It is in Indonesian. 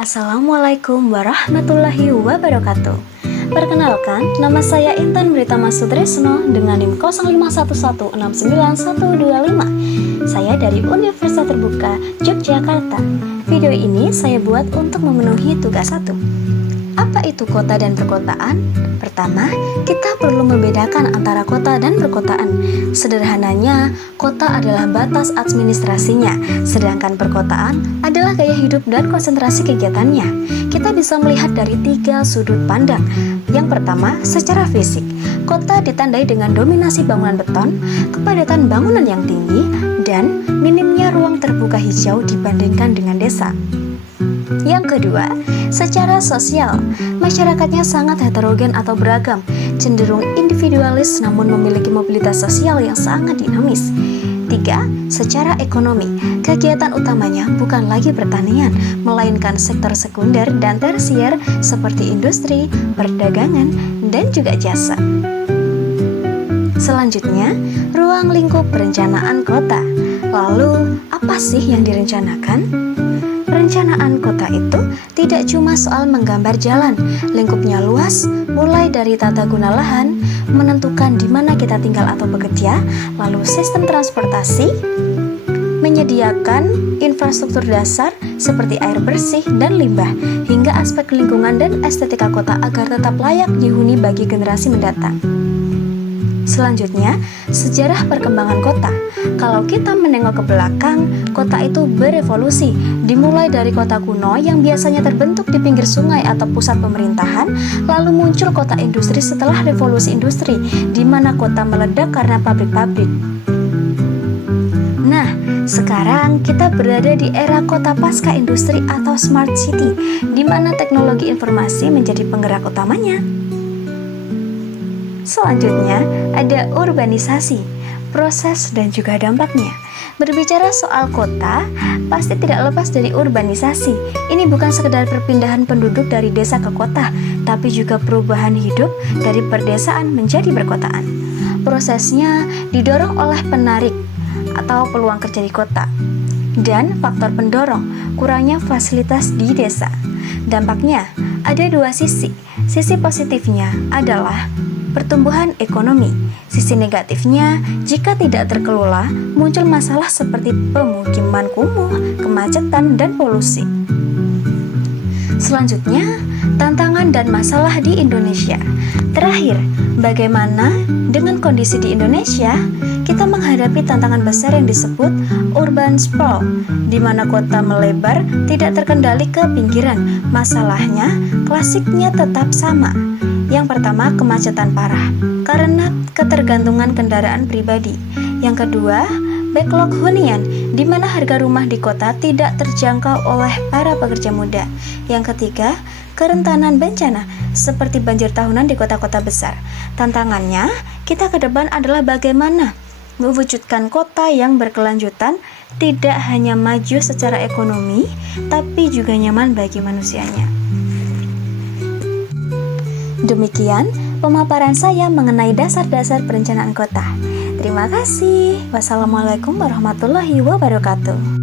Assalamualaikum warahmatullahi wabarakatuh. Perkenalkan, nama saya Intan Britama Sutresno dengan NIM 0511691125. Saya dari Universitas Terbuka Yogyakarta. Video ini saya buat untuk memenuhi tugas 1. Apa itu kota dan perkotaan? Pertama, kita perlu membedakan antara kota dan perkotaan. Sederhananya, kota adalah batas administrasinya, sedangkan perkotaan adalah gaya hidup dan konsentrasi kegiatannya. Kita bisa melihat dari 3 sudut pandang. Yang pertama, secara fisik, kota ditandai dengan dominasi bangunan beton, kepadatan bangunan yang tinggi, dan minimnya ruang terbuka hijau dibandingkan dengan desa. Yang kedua, secara sosial, masyarakatnya sangat heterogen atau beragam, cenderung individualis namun memiliki mobilitas sosial yang sangat dinamis. 3. Secara ekonomi, kegiatan utamanya bukan lagi pertanian, melainkan sektor sekunder dan tersier seperti industri, perdagangan, dan juga jasa. Selanjutnya, ruang lingkup perencanaan kota. Lalu, apa sih yang direncanakan? Perencanaan kota itu tidak cuma soal menggambar jalan, lingkupnya luas, mulai dari tata guna lahan, menentukan di mana kita tinggal atau bekerja, lalu sistem transportasi, menyediakan infrastruktur dasar seperti air bersih dan limbah, hingga aspek lingkungan dan estetika kota agar tetap layak dihuni bagi generasi mendatang. Selanjutnya, sejarah perkembangan kota. Kalau kita menengok ke belakang, kota itu berevolusi, dimulai dari kota kuno yang biasanya terbentuk di pinggir sungai atau pusat pemerintahan, lalu muncul kota industri setelah revolusi industri, di mana kota meledak karena pabrik-pabrik. Nah, sekarang kita berada di era kota pasca industri atau smart city, di mana teknologi informasi menjadi penggerak utamanya. Selanjutnya, ada urbanisasi, proses dan juga dampaknya. Berbicara soal kota, pasti tidak lepas dari urbanisasi. Ini bukan sekedar perpindahan penduduk dari desa ke kota, tapi juga perubahan hidup dari perdesaan menjadi perkotaan. Prosesnya didorong oleh penarik atau peluang kerja di kota, dan faktor pendorong, kurangnya fasilitas di desa. Dampaknya ada 2 sisi. Sisi positifnya adalah pertumbuhan ekonomi. Sisi negatifnya, jika tidak terkelola, muncul masalah seperti pemukiman kumuh, kemacetan, dan polusi. Selanjutnya, tantangan dan masalah di Indonesia. Terakhir, bagaimana dengan kondisi di Indonesia? Kita menghadapi tantangan besar yang disebut urban sprawl, di mana kota melebar tidak terkendali ke pinggiran. Masalahnya, klasiknya tetap sama. Yang pertama, kemacetan parah karena ketergantungan kendaraan pribadi. Yang kedua, backlog hunian, di mana harga rumah di kota tidak terjangkau oleh para pekerja muda. Yang ketiga, kerentanan bencana seperti banjir tahunan di kota-kota besar. Tantangannya, kita ke depan adalah bagaimana mewujudkan kota yang berkelanjutan, tidak hanya maju secara ekonomi, tapi juga nyaman bagi manusianya. Demikian pemaparan saya mengenai dasar-dasar perencanaan kota. Terima kasih. Wassalamualaikum warahmatullahi wabarakatuh.